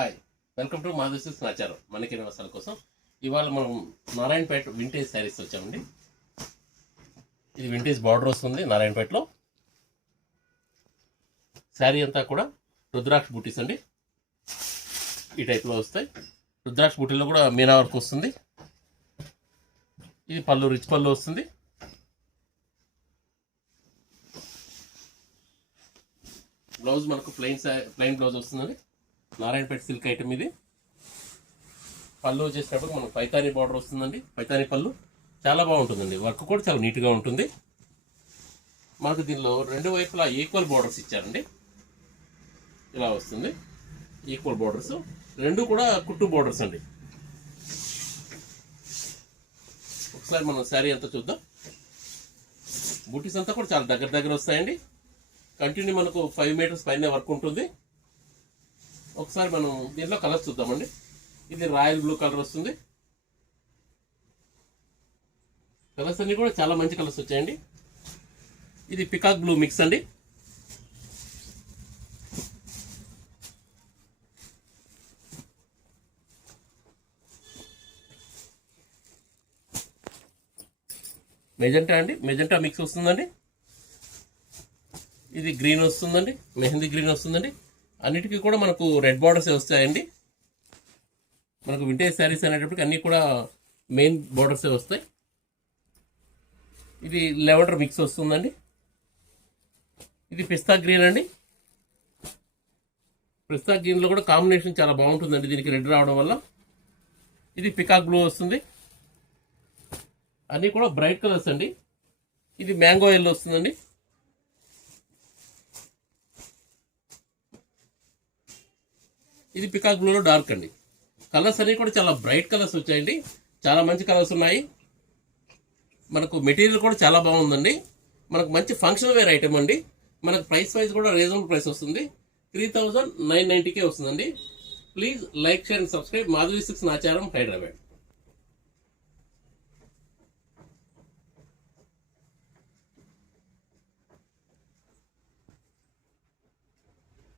Hi, welcome to Madhavi సమాచారం. మనకి నివాసాల కోసం ఇవాళ మనం నారాయణపేట వింటేజ్ శారీస్ వచ్చామండి. ఇది వింటేజ్ బార్డర్ వస్తుంది నారాయణపేటలో. శారీ అంతా కూడా రుద్రాక్ష బూటీస్ అండి. ఈ టైప్లో వస్తాయి. రుద్రాక్ష బూటీలో కూడా మీనా వర్క్ వస్తుంది. ఇది పళ్ళు, రిచ్ పళ్ళు వస్తుంది. బ్లౌజ్ మనకు ప్లెయిన్ బ్లౌజ్ వస్తుందండి. నారాయణపేట సిల్క్ ఐటమ్ ఇది. పళ్ళు వచ్చేసినప్పుడు మనకు పైతానీ బార్డర్ వస్తుందండి. పైతానీ పళ్ళు చాలా బాగుంటుందండి. వర్క్ కూడా చాలా నీట్గా ఉంటుంది. మనకు దీనిలో రెండు వైపులా ఈక్వల్ బార్డర్స్ ఇచ్చారండి. ఇలా వస్తుంది ఈక్వల్ బార్డర్స్. రెండు కూడా కుట్టు బార్డర్స్ అండి. ఒకసారి మనం శారీ అంతా చూద్దాం. బూటీస్ అంతా కూడా చాలా దగ్గర వస్తాయండి. కంటిన్యూ మనకు 5 మీటర్స్ పైన వర్క్ ఉంటుంది. ఒకసారి మనం దీనిలో కలర్స్ చూద్దామండి. ఇది రాయల్ బ్లూ కలర్ వస్తుంది. కలర్స్ అన్ని కూడా చాలా మంచి కలర్స్ వచ్చాయండి. ఇది పికాక్ బ్లూ మిక్స్ అండి. మెజెంటా అండి, మెజెంటా మిక్స్ వస్తుందండి. ఇది గ్రీన్ వస్తుందండి, మెహందీ గ్రీన్ వస్తుందండి. అన్నిటికీ కూడా మనకు రెడ్ బార్డర్స్ వస్తాయండి. మనకు వింటేజ్ శారీస్ అనేటప్పటికి అన్నీ కూడా మెయిన్ బార్డర్స్ వస్తాయి. ఇది లెవెండర్ మిక్స్ వస్తుందండి. ఇది పిస్తా గ్రీన్ అండి. పిస్తా గ్రీన్లో కూడా కాంబినేషన్ చాలా బాగుంటుందండి దీనికి రెడ్ రావడం వల్ల. ఇది పికాక్ బ్లూ వస్తుంది. అన్నీ కూడా బ్రైట్ కలర్స్ అండి. ఇది మ్యాంగో ఎల్లో వస్తుందండి. ఇది పికాక్ బ్లూలో డార్క్ అండి. కలర్స్ అన్నీ కూడా చాలా బ్రైట్ కలర్స్ వచ్చాయండి. చాలా మంచి కలర్స్ ఉన్నాయి. మనకు మెటీరియల్ కూడా చాలా బాగుందండి. మనకు మంచి ఫంక్షన్ వేర్ ఐటమ్ అండి. మనకు ప్రైస్ వైజ్ కూడా రీజనబుల్ ప్రైస్ వస్తుంది. 3990కే వస్తుందండి. Please like, share and subscribe. Madhavi సమాచారం, హైదరాబాద్.